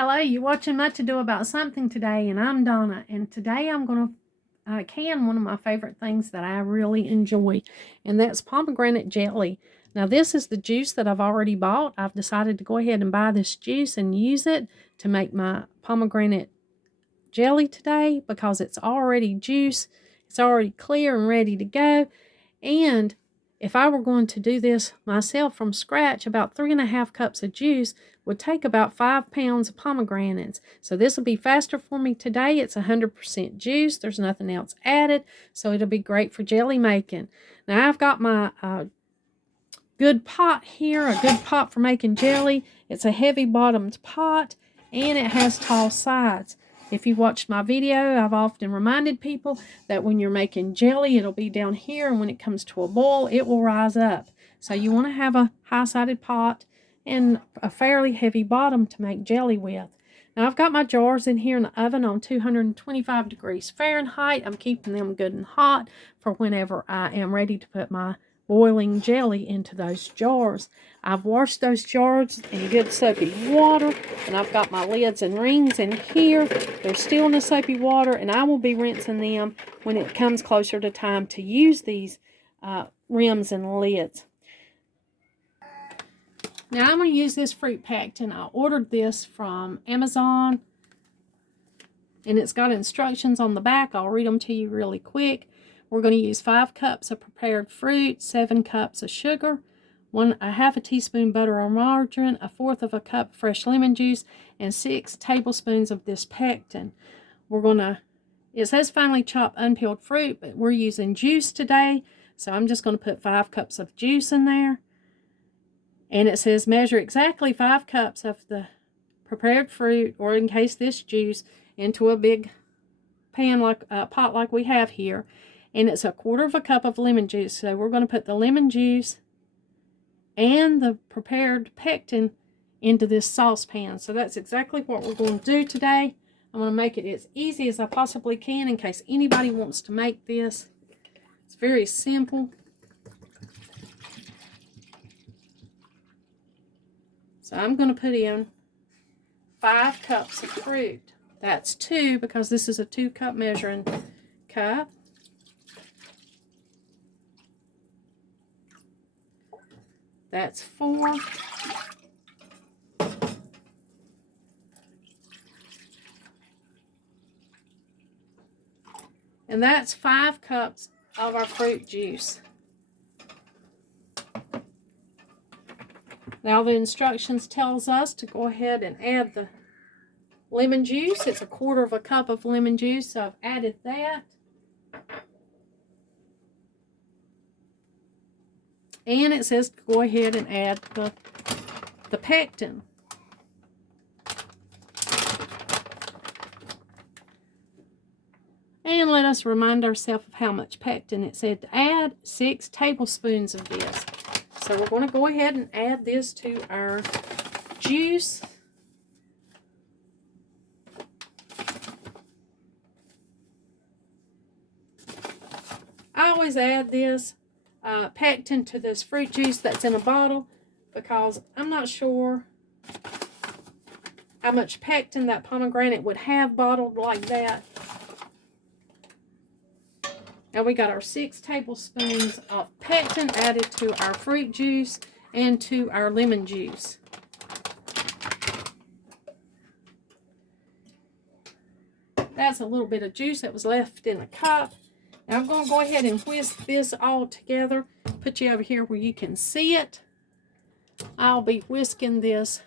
Hello, you're watching Much Ado About Something today, and I'm Donna, and today I'm going to can one of my favorite things that I really enjoy, and that's pomegranate jelly. Now, this is the juice that I've already bought. I've decided to go ahead and buy this juice and use it to make my pomegranate jelly today because it's already juice. It's already clear and ready to go, and if I were going to do this myself from scratch, about 3.5 cups of juice would take about 5 pounds of pomegranates. So this will be faster for me today. It's 100% juice. There's nothing else added. So it'll be great for jelly making. Now I've got my good pot here, a good pot for making jelly. It's a heavy bottomed pot and it has tall sides. If you've watched my video, I've often reminded people that when you're making jelly, it'll be down here, and when it comes to a boil, it will rise up. So you want to have a high-sided pot and a fairly heavy bottom to make jelly with. Now I've got my jars in here in the oven on 225 degrees Fahrenheit. I'm keeping them good and hot for whenever I am ready to put my boiling jelly into those jars. I've washed those jars in good soapy water, and I've got my lids and rings in here. They're still in the soapy water, and I will be rinsing them when it comes closer to time to use these rims and lids. Now I'm going to use this fruit pectin. I ordered this from Amazon, and it's got instructions on the back. I'll read them to you really quick. We're going to use 5 cups of prepared fruit, 7 cups of sugar, a half a teaspoon butter or margarine, 1/4 cup fresh lemon juice, and 6 tablespoons of this pectin. It says finely chopped unpeeled fruit, but we're using juice today, so I'm just going to put 5 cups of juice in there. And it says measure exactly 5 cups of the prepared fruit, or in case this juice, into a big pan pot like we have here. And it's 1/4 cup of lemon juice. So we're going to put the lemon juice and the prepared pectin into this saucepan. So that's exactly what we're going to do today. I'm going to make it as easy as I possibly can in case anybody wants to make this. It's very simple. So I'm going to put in 5 cups of fruit. That's 2 because this is a 2-cup measuring cup. That's 4. And that's 5 cups of our fruit juice. Now the instructions tells us to go ahead and add the lemon juice. It's 1/4 cup of lemon juice, so I've added that. And it says to go ahead and add the pectin. And let us remind ourselves of how much pectin it said to add. 6 tablespoons of this. So we're going to go ahead and add this to our juice. I always add this pectin to this fruit juice that's in a bottle because I'm not sure how much pectin that pomegranate would have bottled like that. Now we got our 6 tablespoons of pectin added to our fruit juice and to our lemon juice. That's a little bit of juice that was left in the cup. Now I'm going to go ahead and whisk this all together. Put you over here where you can see it. I'll be whisking this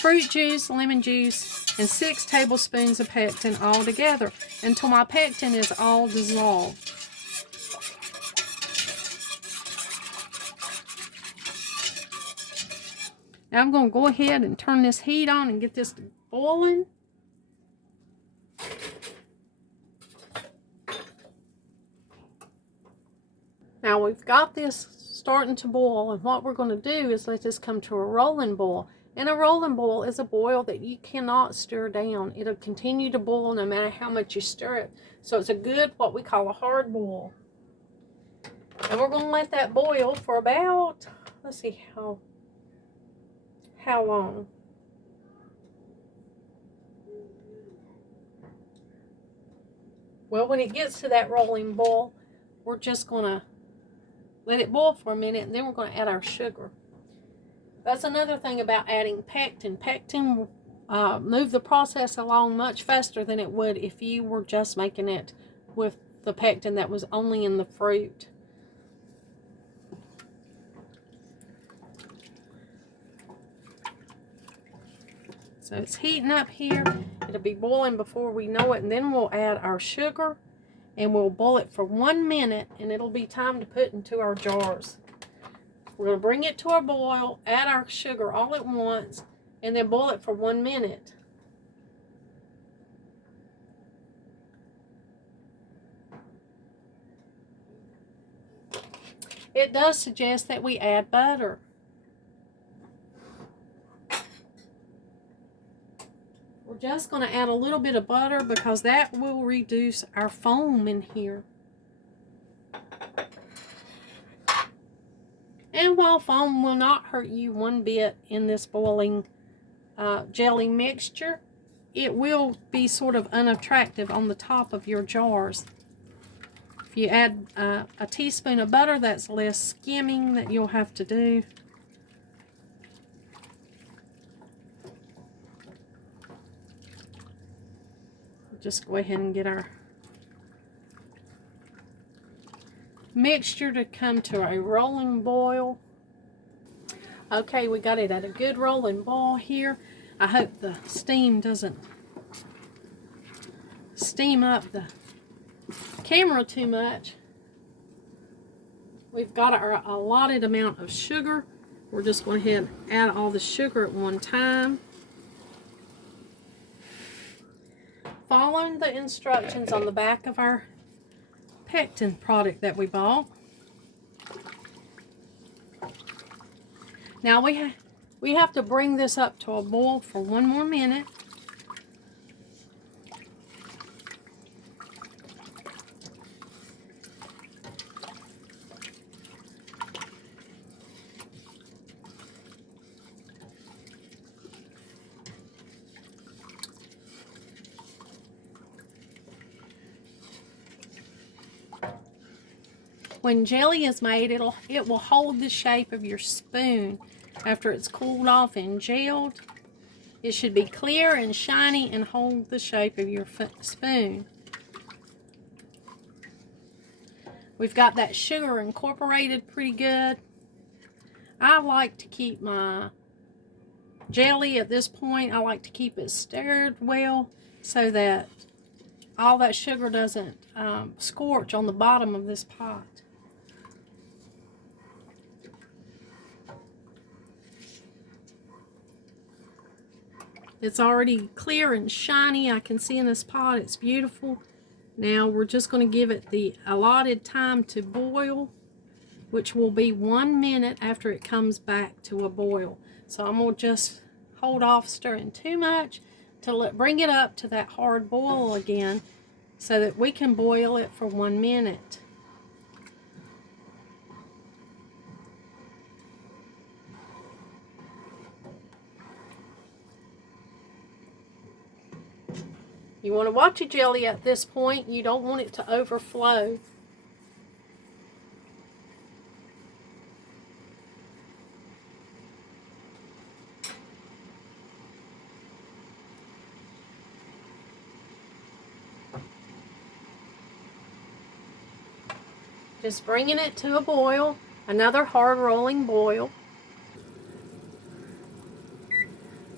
fruit juice, lemon juice, and 6 tablespoons of pectin all together until my pectin is all dissolved. Now I'm going to go ahead and turn this heat on and get this boiling. Now we've got this starting to boil, and what we're going to do is let this come to a rolling boil. And a rolling boil is a boil that you cannot stir down. It'll continue to boil no matter how much you stir it. So it's a good, what we call a hard boil. And we're going to let that boil for about, let's see how how long. Well, when it gets to that rolling boil, we're just going to let it boil for a minute, and then we're going to add our sugar. That's another thing about adding pectin. Pectin will move the process along much faster than it would if you were just making it with the pectin that was only in the fruit. So it's heating up here. It'll be boiling before we know it, and then we'll add our sugar, and we'll boil it for 1 minute, and it'll be time to put into our jars. We're going to bring it to a boil, add our sugar all at once, and then boil it for 1 minute. It does suggest that we add butter. We're just going to add a little bit of butter because that will reduce our foam in here. And while foam will not hurt you one bit in this boiling jelly mixture, it will be sort of unattractive on the top of your jars. If you add a teaspoon of butter, that's less skimming that you'll have to do. Just go ahead and get our mixture to come to a rolling boil. Okay, we got it at a good rolling boil here. I hope the steam doesn't steam up the camera too much. We've got our allotted amount of sugar. We're just going ahead and add all the sugar at one time. Following the instructions on the back of our pectin product that we bought. Now we have to bring this up to a boil for 1 more minute. When jelly is made, it will hold the shape of your spoon after it's cooled off and gelled. It should be clear and shiny and hold the shape of your spoon. We've got that sugar incorporated pretty good. I like to keep my jelly at this point, I like to keep it stirred well so that all that sugar doesn't scorch on the bottom of this pot. It's already clear and shiny. I can see in this pot. It's beautiful. Now we're just going to give it the allotted time to boil, which will be 1 minute after it comes back to a boil. So I'm going to just hold off stirring too much to bring it up to that hard boil again so that we can boil it for 1 minute. You want to watch your jelly at this point. You don't want it to overflow. Just bringing it to a boil, another hard rolling boil.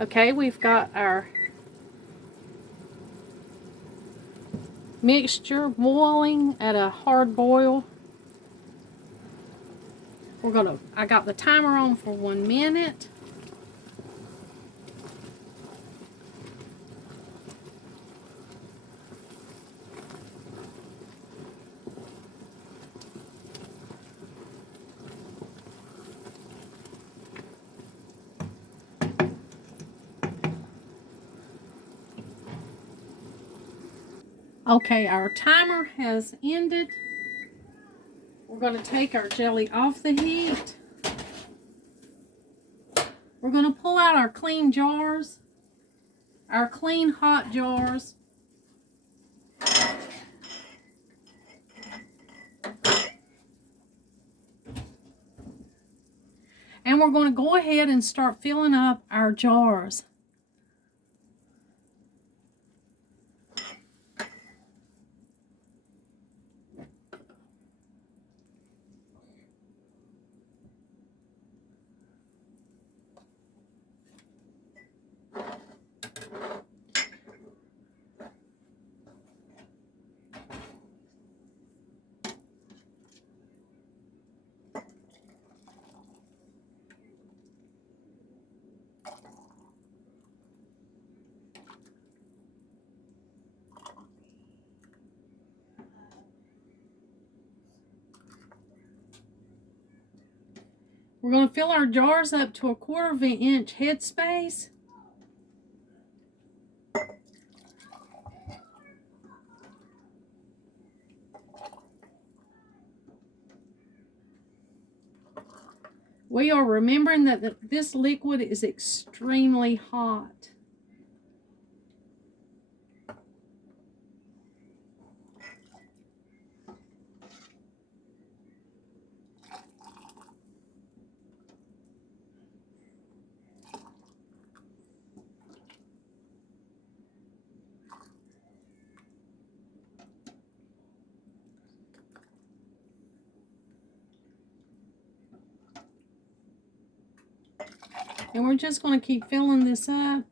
Okay, we've got our mixture boiling at a hard boil. I got the timer on for 1 minute. Okay, our timer has ended. We're going to take our jelly off the heat. We're going to pull out our clean jars, our clean hot jars. And we're going to go ahead and start filling up our jars. We're going to fill our jars up to 1/4 of an inch headspace. We are remembering that this liquid is extremely hot. And we're just going to keep filling this up.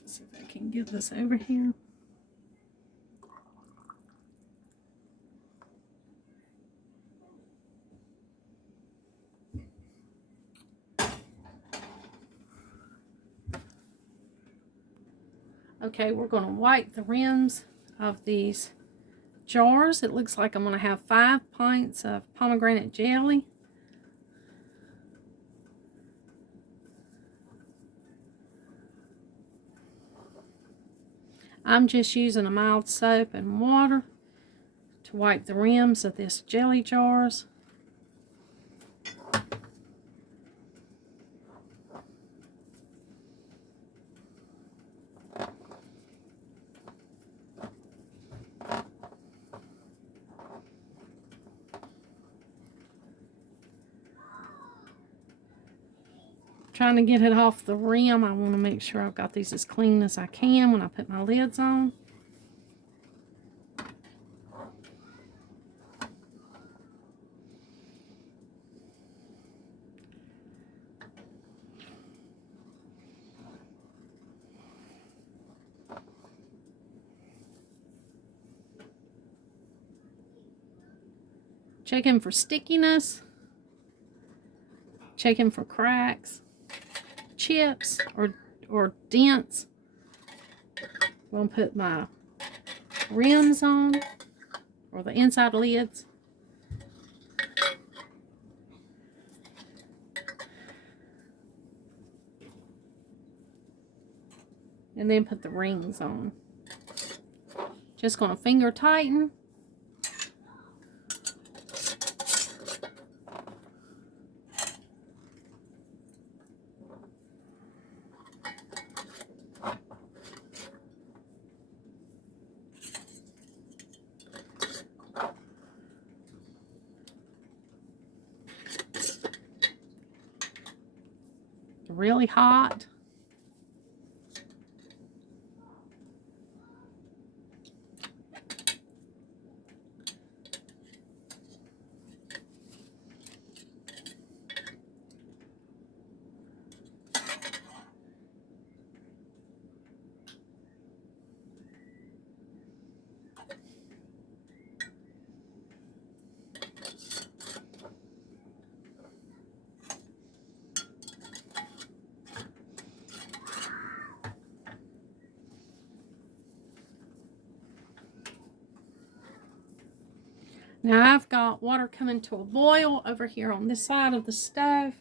Let's see if I can get this over here. Okay, we're going to wipe the rims of these jars. It looks like I'm going to have 5 pints of pomegranate jelly. I'm just using a mild soap and water to wipe the rims of this jelly jars. Trying to get it off the rim. I want to make sure I've got these as clean as I can when I put my lids on. Checking for stickiness. Checking for cracks, chips, or dents. I'm going to put my rims on, or the inside lids. And then put the rings on. Just going to finger tighten. Really hot. Now I've got water coming to a boil over here on this side of the stove.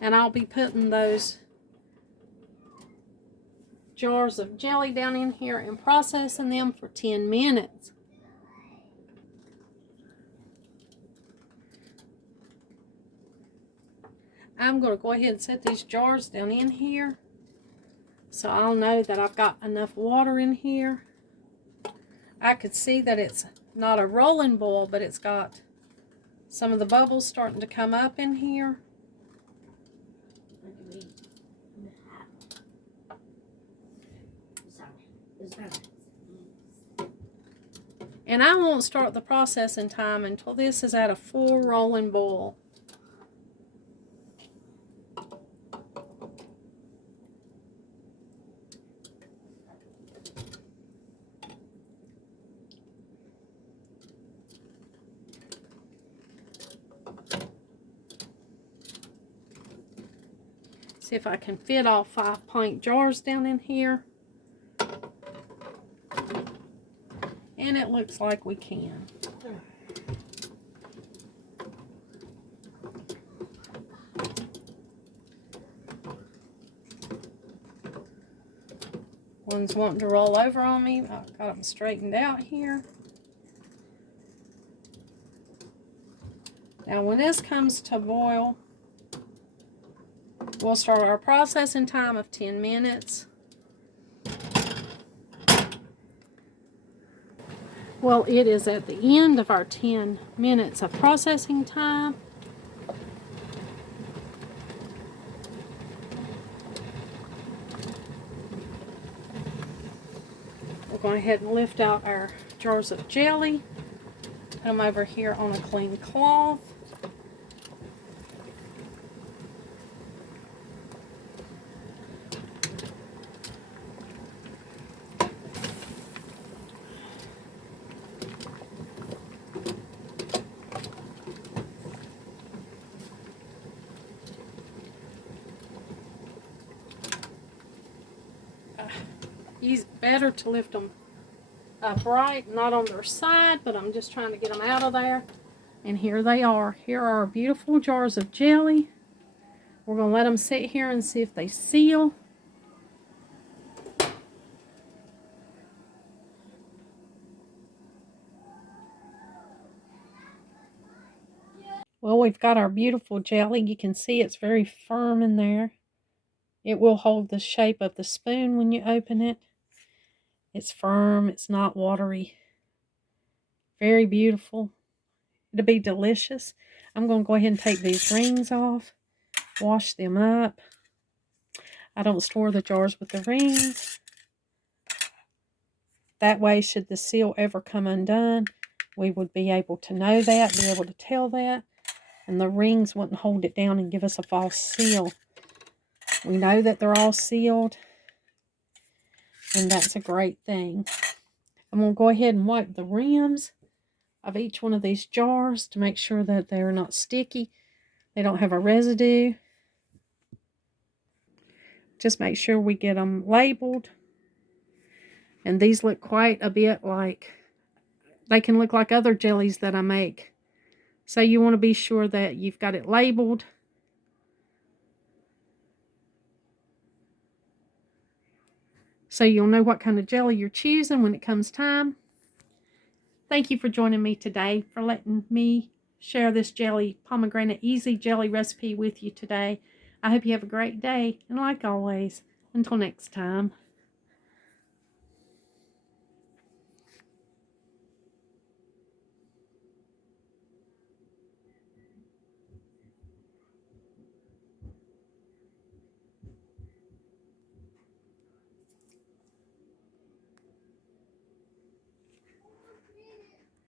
And I'll be putting those jars of jelly down in here and processing them for 10 minutes. I'm going to go ahead and set these jars down in here so I'll know that I've got enough water in here. I could see that it's not a rolling boil, but it's got some of the bubbles starting to come up in here. And I won't start the processing time until this is at a full rolling boil. See if I can fit all 5-pint jars down in here. And it looks like we can. One's wanting to roll over on me. I've got them straightened out here. Now when this comes to boil, we'll start our processing time of 10 minutes. Well, it is at the end of our 10 minutes of processing time. We're going ahead and lift out our jars of jelly. Put them over here on a clean cloth. It's better to lift them upright, not on their side, but I'm just trying to get them out of there. And here they are. Here are our beautiful jars of jelly. We're going to let them sit here and see if they seal. Well, we've got our beautiful jelly. You can see it's very firm in there. It will hold the shape of the spoon when you open it. It's firm. It's not watery. Very beautiful. It'll be delicious. I'm going to go ahead and take these rings off. Wash them up. I don't store the jars with the rings. That way, should the seal ever come undone, we would be able to know that, be able to tell that. And the rings wouldn't hold it down and give us a false seal. We know that they're all sealed. And that's a great thing. I'm going to go ahead and wipe the rims of each one of these jars to make sure that they're not sticky. They don't have a residue. Just make sure we get them labeled. And these look quite a bit like, they can look like other jellies that I make. So you want to be sure that you've got it labeled. So you'll know what kind of jelly you're choosing when it comes time. Thank you for joining me today, for letting me share this pomegranate easy jelly recipe with you today. I hope you have a great day. And like always, until next time.